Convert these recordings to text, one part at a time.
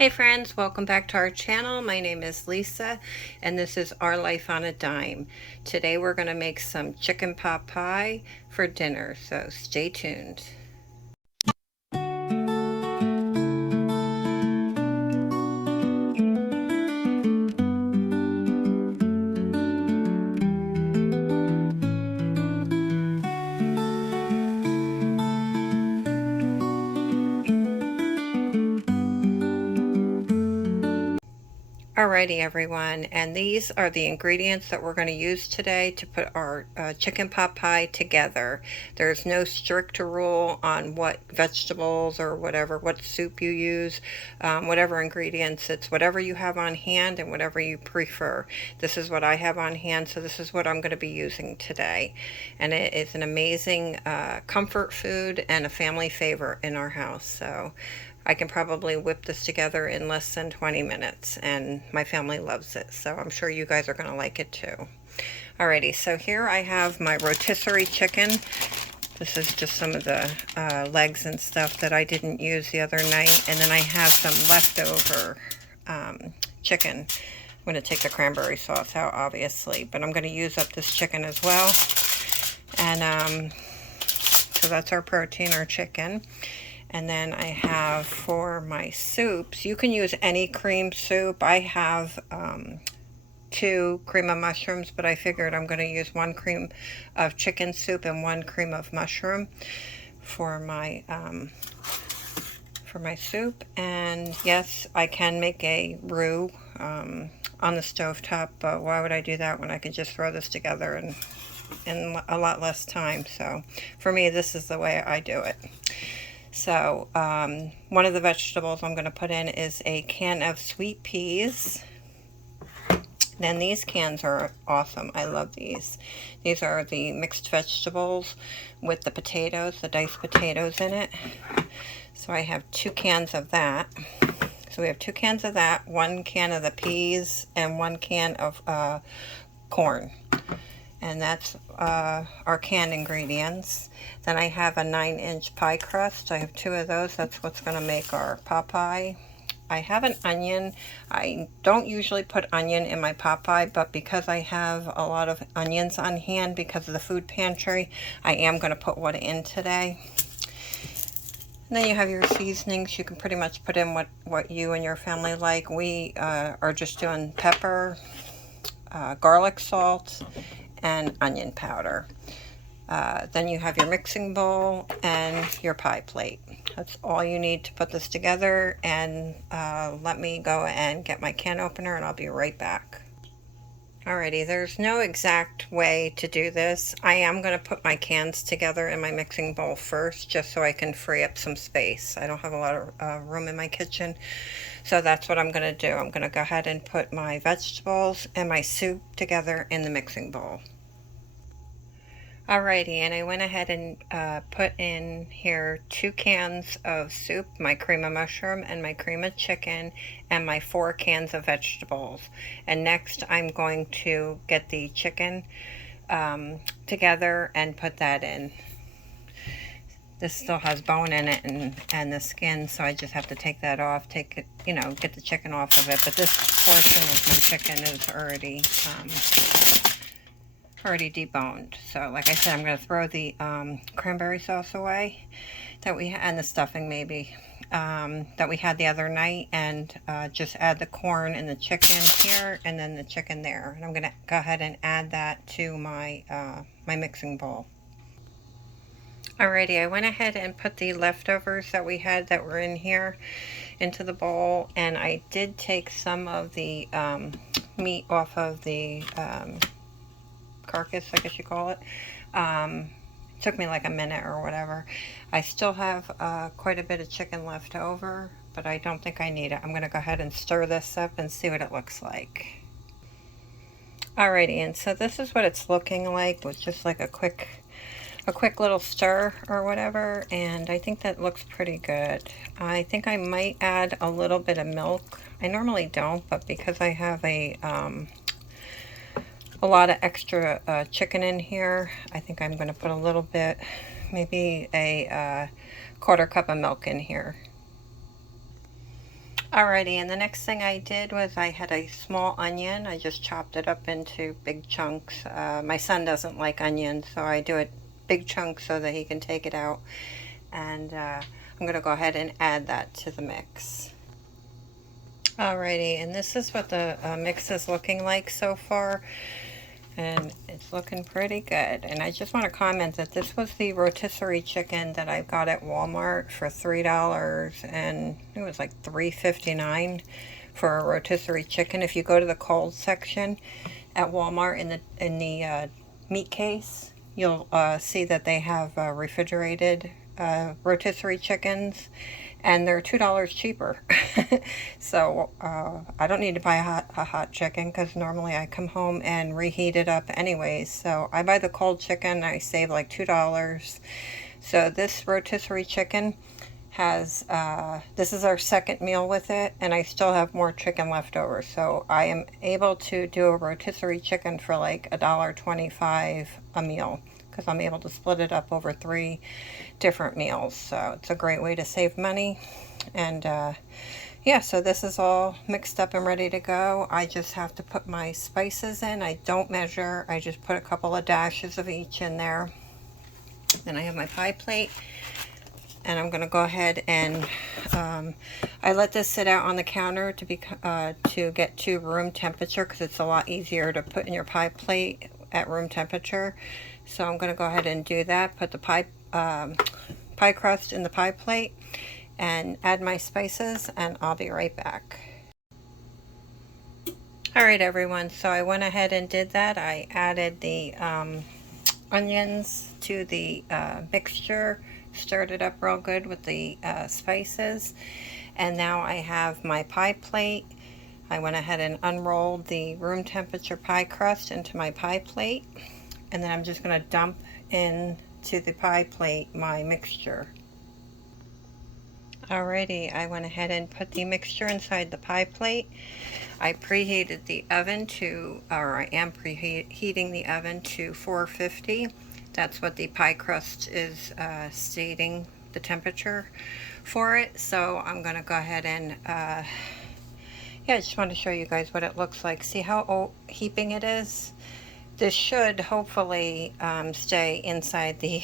Hey friends, welcome back to our channel. My name is Lisa and this is Our Life on a Dime. Today we're going to make some chicken pot pie for dinner, so stay tuned. Alrighty everyone, and these are the ingredients that we're going to use today to put our chicken pot pie together. There's no strict rule on what vegetables or whatever, what soup you use, whatever ingredients. It's whatever you have on hand and whatever you prefer. This is what I have on hand, so this is what I'm going to be using today. And it is an amazing comfort food and a family favorite in our house. So I can probably whip this together in less than 20 minutes and my family loves it, so I'm sure you guys are going to like it too. Alrighty, so here I have my rotisserie chicken. This is just some of the legs and stuff that I didn't use the other night, and then I have some leftover chicken. I'm going to take the cranberry sauce out obviously, but I'm going to use up this chicken as well. And so that's our protein, our chicken. And then I have for my soups, you can use any cream soup. I have 2 cream of mushrooms, but I figured I'm going to use 1 cream of chicken soup and 1 cream of mushroom for my soup. And yes, I can make a roux on the stovetop, but why would I do that when I could just throw this together in a lot less time? So for me, this is the way I do it. So one of the vegetables I'm going to put in is a can of sweet peas. Then these cans are awesome. I love these. These are the mixed vegetables with the potatoes, the diced potatoes in it. So I have 2 cans of that. So we have 2 cans of that, 1 can of the peas, and 1 can of corn. And that's our canned ingredients. Then I have a 9-inch pie crust. I have 2 of those. That's what's going to make our pot pie. I have an onion. I don't usually put onion in my pot pie, but because I have a lot of onions on hand because of the food pantry, I am going to put one in today. And then you have your seasonings. You can pretty much put in what you and your family like. We are just doing pepper, garlic salt, and onion powder. Then you have your mixing bowl and your pie plate. That's all you need to put this together, and let me go and get my can opener and I'll be right back. Alrighty, there's no exact way to do this. I am going to put my cans together in my mixing bowl first just so I can free up some space. I don't have a lot of room in my kitchen, so that's what I'm going to do. I'm going to go ahead and put my vegetables and my soup together in the mixing bowl. Alrighty, and I went ahead and put in here 2 cans of soup, my cream of mushroom and my cream of chicken, and my 4 cans of vegetables. And next I'm going to get the chicken together and put that in. This still has bone in it and the skin, so I just have to take that off, take it, get the chicken off of it. But this portion of my chicken is already deboned. So like I said, I'm going to throw the cranberry sauce away that we had, and the stuffing maybe that we had the other night, and just add the corn and the chicken here and then the chicken there. And I'm going to go ahead and add that to my my mixing bowl. Alrighty, I went ahead and put the leftovers that we had that were in here into the bowl, and I did take some of the meat off of the carcass, I guess you call it. Took me like a minute or whatever. I still have quite a bit of chicken left over, but I don't think I need it. I'm going to go ahead and stir this up and see what it looks like. Alrighty, and so this is what it's looking like with just like a quick little stir or whatever, and I think that looks pretty good. I think I might add a little bit of milk. I normally don't, but because I have a lot of extra chicken in here, I think I'm going to put a little bit, maybe a 1/4 cup of milk in here. Alrighty, and the next thing I did was I had a small onion. I just chopped it up into big chunks. My son doesn't like onions, so I do it big chunks so that he can take it out. And I'm going to go ahead and add that to the mix. Alrighty, and this is what the mix is looking like so far. And it's looking pretty good. And I just want to comment that this was the rotisserie chicken that I got at Walmart for $3, and it was like $3.59 for a rotisserie chicken. If you go to the cold section at Walmart in the meat case, you'll see that they have refrigerated rotisserie chickens, and they're $2 cheaper. So I don't need to buy a hot chicken because normally I come home and reheat it up anyways. So I buy the cold chicken. I save like $2. So this rotisserie chicken has this is our second meal with it, and I still have more chicken left over. So I am able to do a rotisserie chicken for like $1.25 a meal, because I'm able to split it up over 3 different meals. So it's a great way to save money. And yeah, so this is all mixed up and ready to go. I just have to put my spices in. I don't measure. I just put a couple of dashes of each in there. Then I have my pie plate, and I'm going to go ahead and I let this sit out on the counter to get to room temperature, because it's a lot easier to put in your pie plate at room temperature. So I'm going to go ahead and do that. Put the pie crust in the pie plate and add my spices, and I'll be right back. Alright everyone, so I went ahead and did that. I added the onions to the mixture, stirred it up real good with the spices, and now I have my pie plate. I went ahead and unrolled the room temperature pie crust into my pie plate, and then I'm just going to dump into the pie plate my mixture. Alrighty, I went ahead and put the mixture inside the pie plate. I preheated the oven or I am preheating the oven to 450. That's what the pie crust is stating the temperature for it. So I'm going to go ahead and, yeah, I just want to show you guys what it looks like. See how heaping it is? This should hopefully stay inside the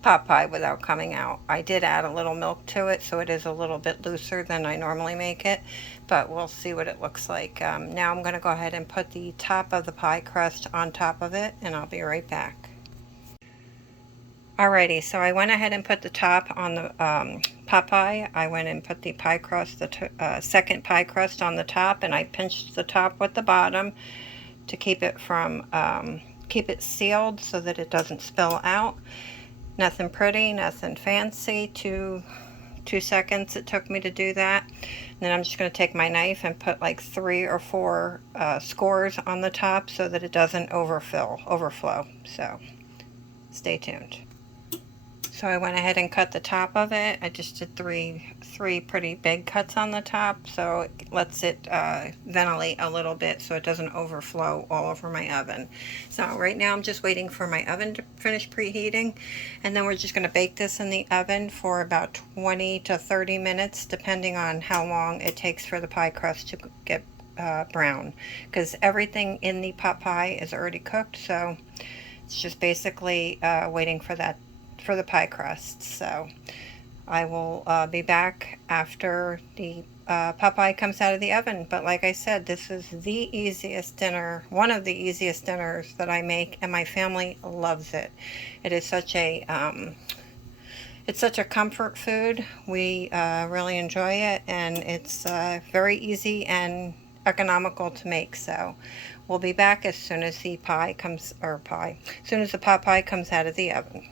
pot pie without coming out. I did add a little milk to it, so it is a little bit looser than I normally make it, but we'll see what it looks like. Now I'm going to go ahead and put the top of the pie crust on top of it, and I'll be right back. Alrighty, so I went ahead and put the top on the pot pie. I went and put the pie crust, the second pie crust on the top, and I pinched the top with the bottom to keep it keep it sealed so that it doesn't spill out. Nothing pretty, nothing fancy. 2 seconds it took me to do that. And then I'm just going to take my knife and put like 3 or 4 scores on the top so that it doesn't overflow. So stay tuned. So I went ahead and cut the top of it. I just did three pretty big cuts on the top, so it lets it ventilate a little bit so it doesn't overflow all over my oven. So right now I'm just waiting for my oven to finish preheating, and then we're just going to bake this in the oven for about 20 to 30 minutes, depending on how long it takes for the pie crust to get brown, because everything in the pot pie is already cooked, so it's just basically waiting for the pie crust. So I will be back after the pot pie comes out of the oven. But like I said, this is the easiest dinner, one of the easiest dinners that I make, and my family loves it. It is such a it's such a comfort food. We really enjoy it, and it's very easy and economical to make. So we'll be back as soon as the as soon as the pot pie comes out of the oven.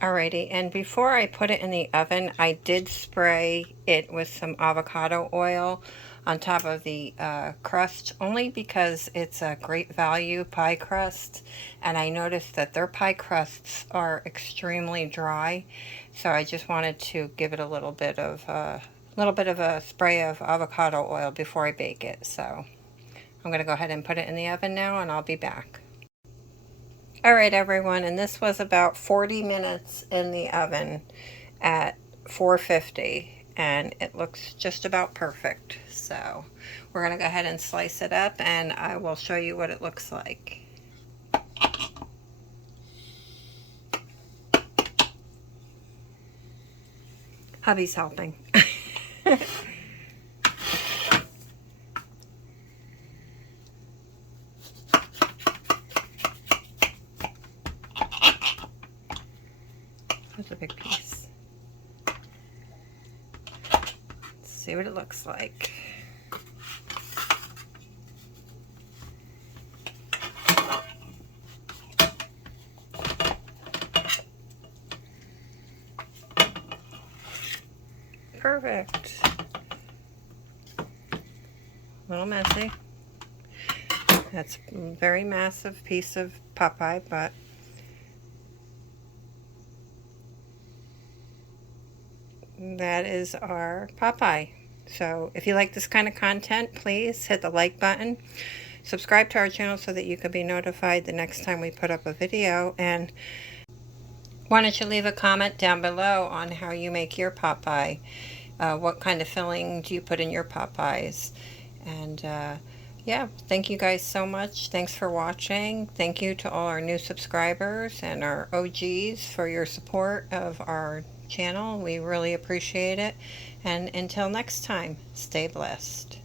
Alrighty, and before I put it in the oven, I did spray it with some avocado oil on top of the crust, only because it's a great value pie crust, and I noticed that their pie crusts are extremely dry, so I just wanted to give it a little bit of a spray of avocado oil before I bake it. So I'm going to go ahead and put it in the oven now, and I'll be back. Alright everyone, and this was about 40 minutes in the oven at 450, and it looks just about perfect. So we're going to go ahead and slice it up, and I will show you what it looks like. Hubby's helping. That's a big piece. Let's see what it looks like. Perfect. A little messy. That's a very massive piece of Popeye, but that is our Popeye. So if you like this kind of content, please hit the like button. Subscribe to our channel so that you can be notified the next time we put up a video. And why don't you leave a comment down below on how you make your Popeye? What kind of filling do you put in your Popeyes? And yeah, thank you guys so much. Thanks for watching. Thank you to all our new subscribers and our OGs for your support of our channel. We really appreciate it. And until next time, stay blessed.